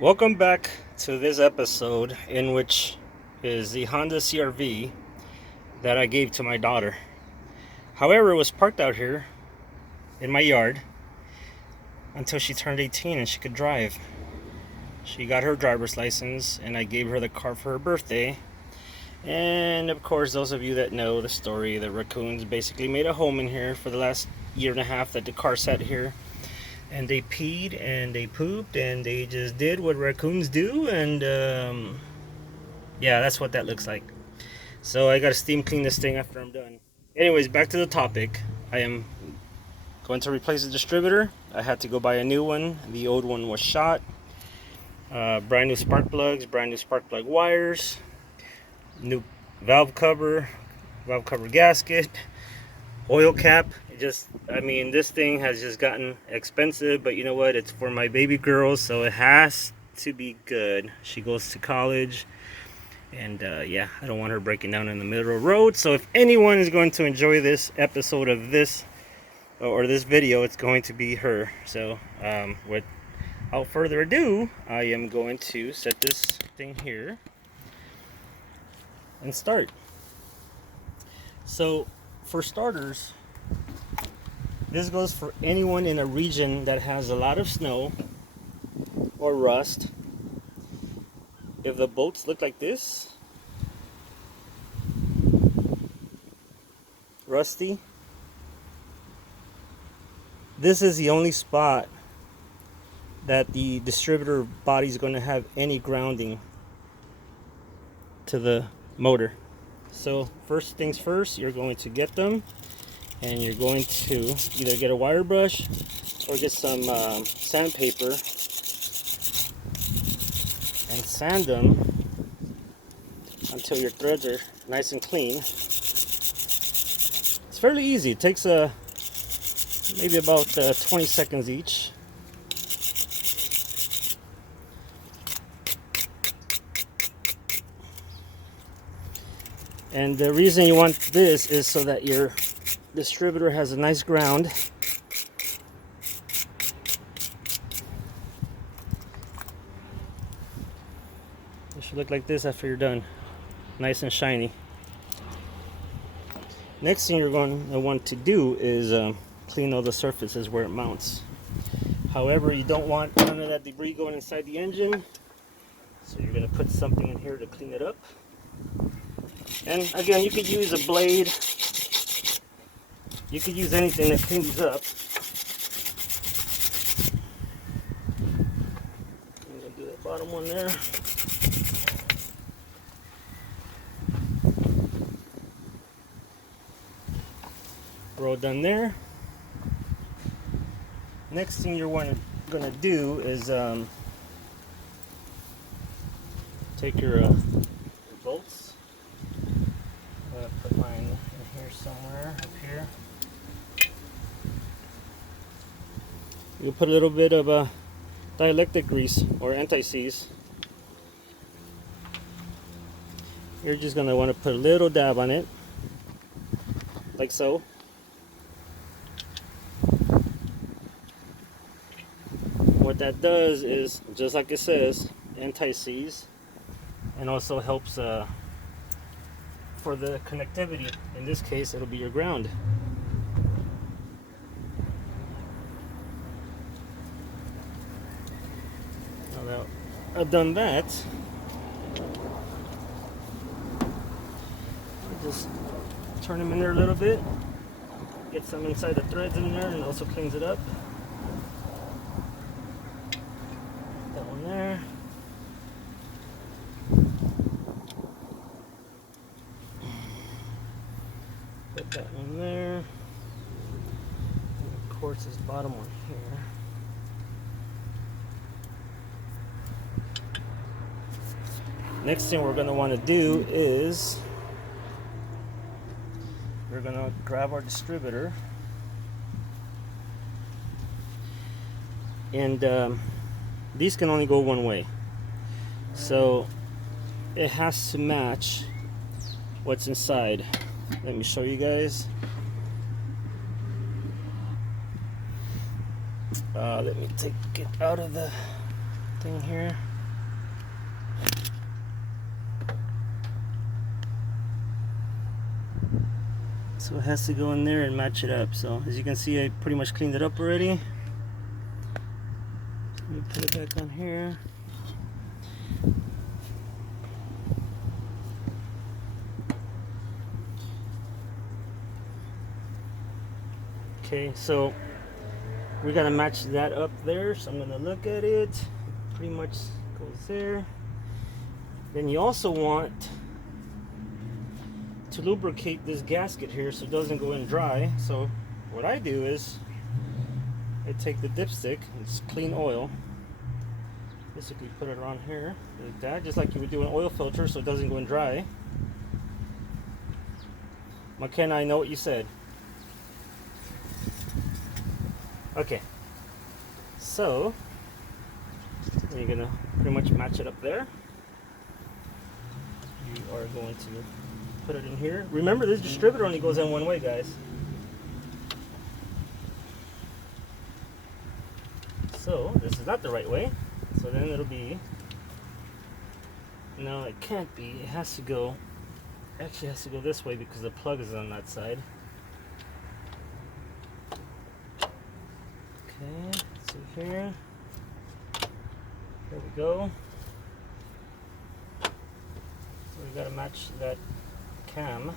Welcome back to this episode, in which is the Honda CR-V that I gave to my daughter. However, it was parked out here in my yard until she turned 18 and she could drive. She got her driver's license and I gave her the car for her birthday. And of course, those of you that know the story, the raccoons basically made a home in here for the last year and a half that the car sat here. And they peed and they pooped and they just did what raccoons do, and yeah, that's what that looks like. So I gotta steam clean this thing after I'm done. Anyways, back to the topic. I am going to replace the distributor. I had to go buy a new one. The old one was shot. Brand new spark plugs, brand new spark plug wires, new valve cover gasket, oil cap. This thing has just gotten expensive, but you know what? It's for my baby girl, so it has to be good. She goes to college, and yeah, I don't want her breaking down in the middle of the road. So if anyone is going to enjoy this episode of this or this video, it's going to be her. So without further ado, I am going to set this thing here and start. So for starters, this goes for anyone in a region that has a lot of snow or rust. If the bolts look like this, rusty, this is the only spot that the distributor body is going to have any grounding to the motor. So first things first, you're going to get them and you're going to either get a wire brush or get some sandpaper and sand them until your threads are nice and clean. It's fairly easy. It takes maybe about 20 seconds each. And the reason you want this is so that your distributor has a nice ground. It should look like this after you're done. Nice and shiny. Next thing you're going to want to do is clean all the surfaces where it mounts. However, you don't want none of that debris going inside the engine, so you're going to put something in here to clean it up. And again, you could use a blade. You could use anything that cleans these up. I'm going to do that bottom one there. We're all done there. Next thing you're going to do is take your bolts. I'm going to put mine in here somewhere, up here. You put a little bit of dielectric grease or anti-seize. You're just going to want to put a little dab on it, like so. What that does is, just like it says, anti-seize, and also helps for the connectivity. In this case, it'll be your ground. Now that I've done that, I'll just turn them in there a little bit, get some inside the threads in there, and it also cleans it up. That one there. Put that one there. And of course, this bottom one here. Next thing we're going to want to do is we're going to grab our distributor, and these can only go one way, so it has to match what's inside. Let me show you guys. Let me take it out of the thing here. So it has to go in there and match it up. So as you can see, I pretty much cleaned it up already. Let me put it back on here. Okay, so we gotta match that up there. So I'm gonna look at it. Pretty much goes there. Then you also want to lubricate this gasket here so it doesn't go in dry. So what I do is I take the dipstick, it's clean oil, basically put it around here like that, just like you would do an oil filter so it doesn't go in dry. McKenna, I know what you said. Okay, so you're gonna pretty much match it up there. You are going to put it in here. Remember, this distributor only goes in one way, guys. So this is not the right way. So then it'll be, no, it can't be. It has to go, actually it has to go this way because the plug is on that side. Okay, so here we go. So we gotta match that cam.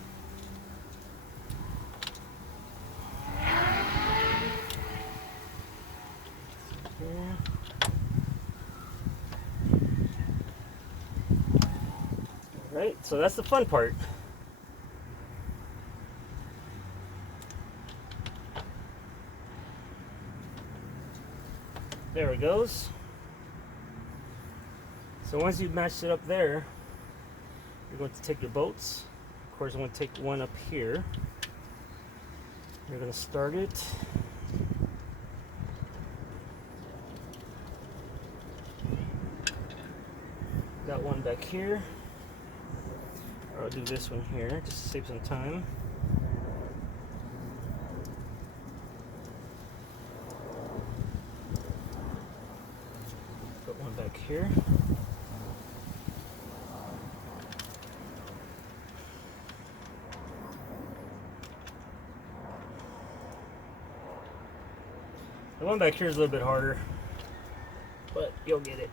Here. Alright, so that's the fun part. There it goes. So once you've matched it up there, you're going to take your bolts. Of course, I'm going to take one up here. You're going to start it. Got one back here. Or I'll do this one here just to save some time. Got one back here. The one back here is a little bit harder, but you'll get it.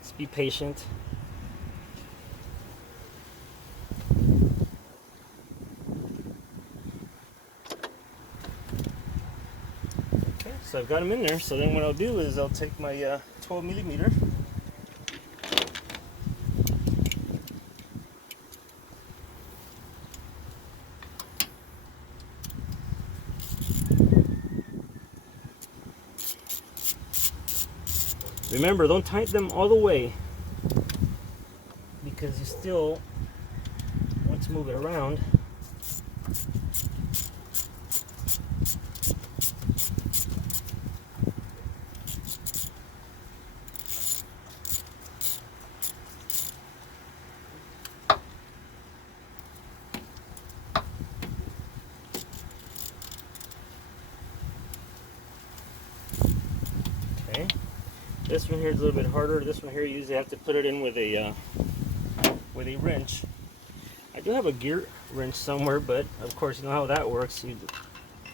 Just be patient. Okay, so I've got them in there. So then what I'll do is I'll take my 12 millimeter. Remember, don't tighten them all the way because you still want to move it around. Okay. This one here is a little bit harder. This one here you usually have to put it in with a wrench. I do have a gear wrench somewhere, but of course you know how that works. You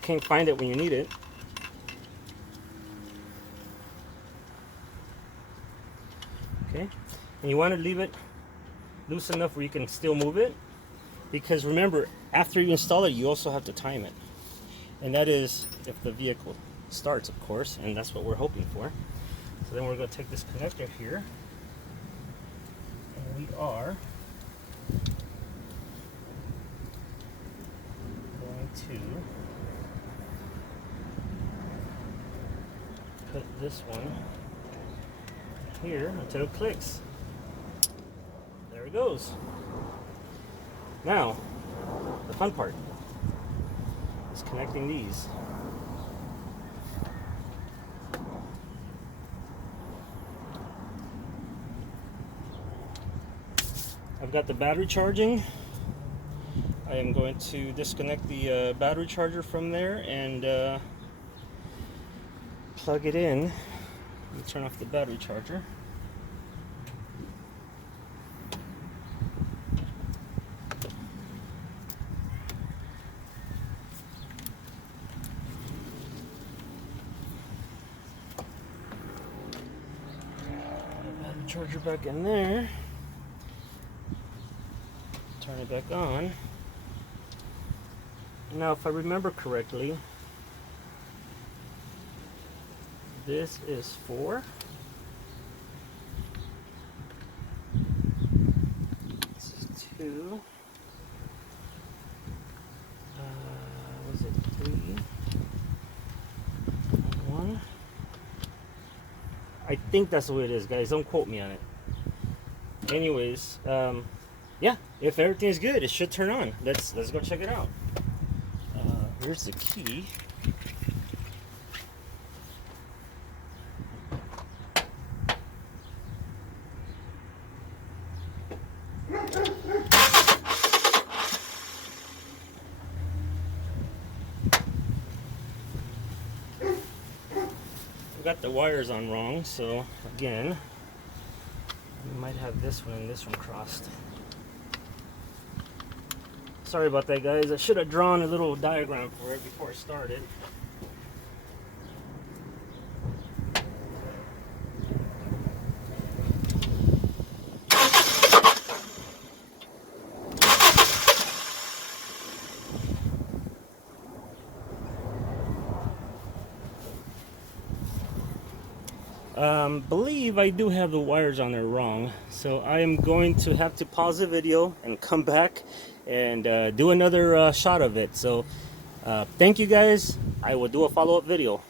can't find it when you need it. Okay, and you want to leave it loose enough where you can still move it, because remember, after you install it, you also have to time it, and that is if the vehicle starts, of course, and that's what we're hoping for. So then we're going to take this connector here, and we are going to put this one here until it clicks. There it goes. Now, the fun part is connecting these. I've got the battery charging. I am going to disconnect the battery charger from there and plug it in. Let me turn off the battery charger. charger back in there. Turn it back on. Now, if I remember correctly, this is for this is 2. Was it 3? And 1. I think that's the way it is, guys. Don't quote me on it. Anyways, yeah, if everything's good, it should turn on. Let's go check it out. Here's the key. We got the wires on wrong, so again, we might have this one and this one crossed. Sorry about that, guys. I should have drawn a little diagram for it before I started. Believe I do have the wires on there wrong, so I am going to have to pause the video and come back and do another shot of it. So thank you, guys. I will do a follow-up video.